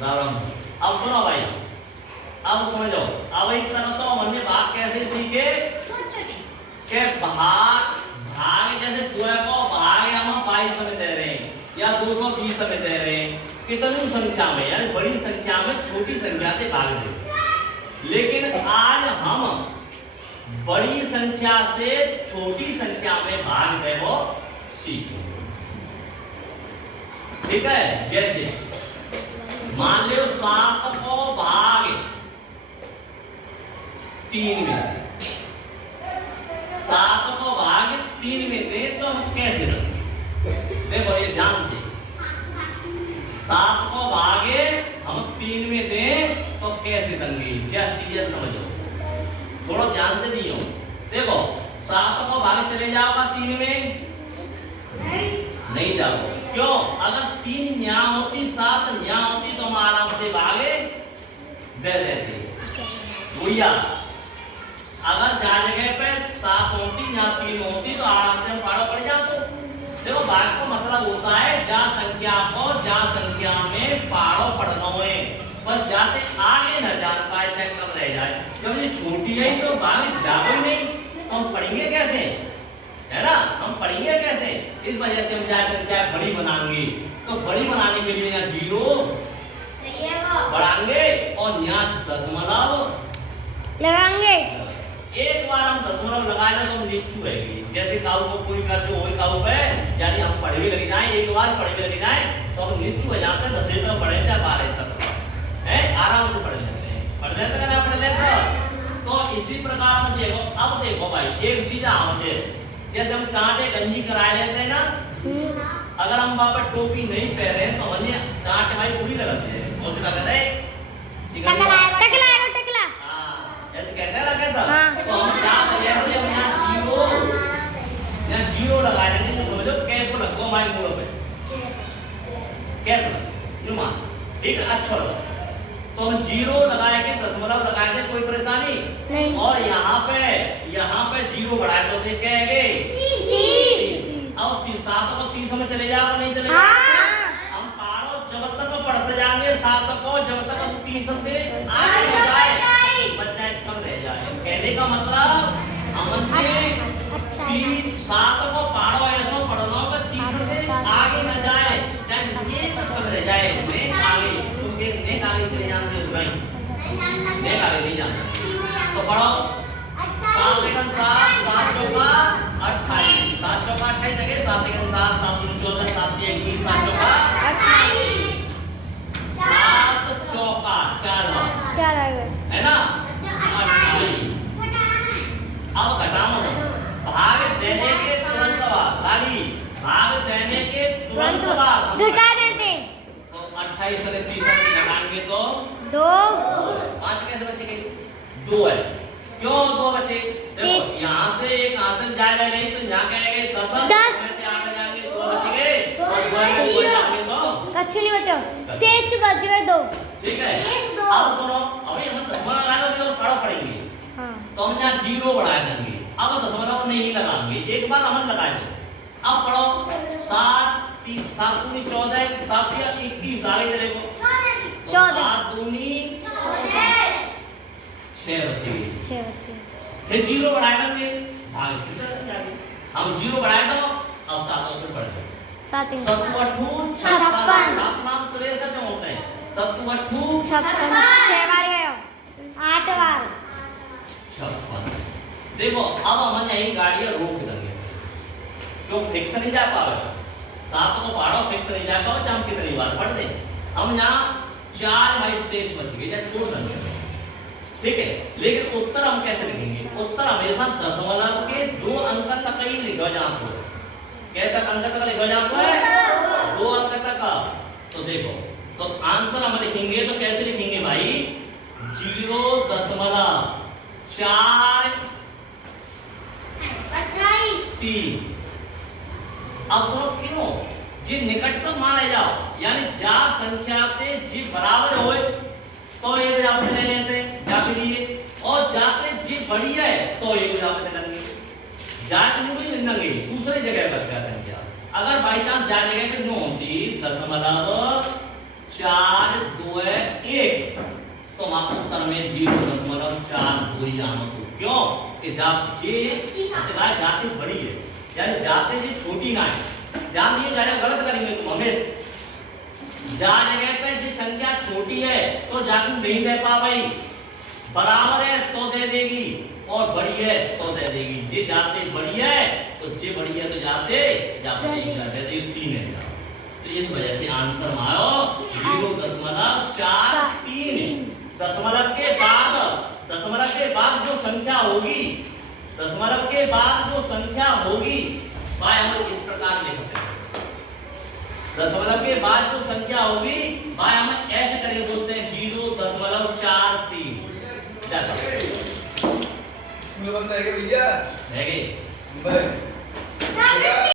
राम राम। अब सुनो भाई, अब समझो। अब इस तरह तो हमने भाग कैसे सीखे के भाग भाग जैसे दुआ को भाग हम 22 में दे रहे हैं या 220 में दे रहे हैं, कितनी संख्या में, यानी बड़ी संख्या में छोटी संख्या से भाग दे। लेकिन आज हम बड़ी संख्या से छोटी संख्या में भाग दे वो सीखेंगे। ठीक है, जैसे मान लो 7 को भाग 3 में, 7 को भाग 3 में दे तो हम कैसे देंगे? देखो ये ध्यान से, 7 को भागे हम 3 में दें तो कैसे देंगे, क्या चीजें समझो, थोड़ा ध्यान से दियो। देखो 7 को भागे चले जाओगा 3 में, नहीं जाओ। क्यों? अगर 3 न्या होती 7 न्या होती तो हम आराम से भागे दे देते भैया। अगर जा जगह पे 7 होती या 3 होती तो आराम से हम पाड़ो पड़ जाते। देखो भाग का मतलब होता है जा संख्या को जा संख्या में पाड़ो पड़ना है, पर जाते आगे न जान पाए चाहे कब रह जाए। जब ये छोटी है तो भाग जाओ ही नहीं तो हम पढ़ेंगे कैसे, है ना? हम पढ़ेंगे कैसे? इस वजह से हम जाए संख्या बड़ी बनाएंगे। तो बड़ी बनाने के लिए यहाँ 0 बढ़ाएंगे और यहाँ दशमलव लगाएंगे। एक बार हम दशमलव लगाए ना तो हम नीचू रहेंगे। जैसे काऊ को पूरी कर दो वही काऊ पे, यानी हम पढ़े भी लगे जाए, एक बार पढ़े भी लगे जाए तो हम नीचू हो जाते हैं। 10 तक पढ़े चाहे 12 तक है, आराम से पढ़ लेते हैं। पढ़ लेते हैं ना, पढ़ लेते। तो इसी प्रकार हम देखो, अब देखो भाई एक चीज मुझे, जैसे हम टाटे गंजी कराए लेते हैं ना, अगर हम वहां पर टोपी नहीं पहने तो हमने टाट भाई पूरी लगाते हैं। और क्या कहते हैं? टकला टकला टकला, हां ऐसे कहते हैं ना, कहता। हाँ। तो हम क्या करें, हम यहाँ 0 लगा लेंगे। तो समझो कैप रखो हमारे मुंह पे, कैप नुमा, ठीक है, अच्छा लगा। तो हम 0 लगाए के दशमलव लगाए थे, कोई परेशानी नहीं। और यहाँ पे 0 बढ़ाए तो देख के आएंगे 30। अब 7 को 30 में चले जाओ, नहीं चले हम पारो जब तक पढ़ते जाएंगे 7 को, जब तक हम 30 से आगे न जाए बच्चा कम रह जाए। कहने का मतलब हमने 7 को पारो ऐसा पढ़ना होगा 30 से आगे न जाए, चाहे ये तक रह जाए, नेक आगे, तुमके नेक आगे चले जाते हो नहीं, नेक आगे नहीं जाते। तो पढ़ो 7 एकन 7, 7 चौका 28, 7 चौका 28 जगह 7 एकन 7, 7 दूनी 14, 7 एक 20, 7 चौका 28, 7 चौका 4 4 आ गए, है ना, 28। अब घटाओ ना, भाग देने के तुरंत बाद, लाली भाग देने के तुरंत बाद घटा देते। तो 28 से 30 में घटाएंगे तो 2, 5 कैसे बचेंगे? 2 है। क्यों 2 बचे? देखो यहाँ से एक आसन जाएगा नहीं तो यहाँ क्या आएगा 10 में से 8 जाएंगे 2 बचेंगे और 2 में 2 जाएंगे तो कच्छ नहीं बचो, शेष बच गए 2। ठीक है। अब सुनो, अभी हम दशमलव लगाना भी और पढ़ो पड़ेंगे। हाँ। तो हम यहाँ 0 बढ़ा देंगे, अब दशमलव नहीं लगाएंगे, एक बार हम लगाए थे। अब पढ़ो 7 3 7 दूनी 14, 7 या 21 आगे चलेगा 14, 7 दूनी 6 बचेगी। 6 बचे। फिर 0 बढ़ाए देंगे, भाग हम 0 बढ़ाए तो अब 7 ऊपर बढ़ जाए 7 7 8 56, 7 नाम 63 होते हैं, 7 8 56, 6 बार गए, 8 बार 56। देखो अब हम यही गाड़ियां रोक देंगे, क्यों फिक्स नहीं जा पाएगा, 7 को पढ़ो फिक्स नहीं जा पाएगा, हम कितनी बार पढ़ दे। हम यहाँ 4 भाई शेष बच गए या छोड़ देंगे, ठीक है। लेकिन उत्तर हम कैसे लिखेंगे? उत्तर हमेशा दशमलव के 2 अंक तक ही लिखा जाता है। क्या तक अंक तक लिखा जाता है? 2 अंक तक का। तो देखो, तो आंसर हम लिखेंगे तो कैसे लिखेंगे भाई? 0.4 3। अब सुनो क्यों जी निकटतम माने जाओ, यानी जा संख्या ते जी बराबर होए तो एक जाते ले लेते जाके लिए, और जाते जी बड़ी है तो एक जाते लेंगे, जाते नहीं लेंगे दूसरी जगह बच गया संख्या। अगर बाई चांस जा जगह पे 9 होती 0.4 4 2 1 तो हमारे उत्तर में 0.42 आमत हो। क्यों कि जब ये जाते बड़ी है यानी जाते जी छोटी ना है। ध्यान दिए जाए गलत करेंगे तुम हमेशा जा जगह पे जी संख्या छोटी है तो जाकू नहीं दे पा भाई, बराबर है तो दे देगी और बड़ी है तो दे देगी। जे जाते बड़ी है तो जे बड़ी है तो जाते जाते दे देगी 3 है। तो इस वजह से आंसर मारो 0.43। दशमलव के बाद जो संख्या होगी, दशमलव के बाद जो संख्या होगी भाई हम इस प्रकार लिखते हैं। दशमलव के बाद जो संख्या होगी भाई हम ऐसे करके बोलते हैं 0.43 जैसा स्कूल बनता है क्या भैया? है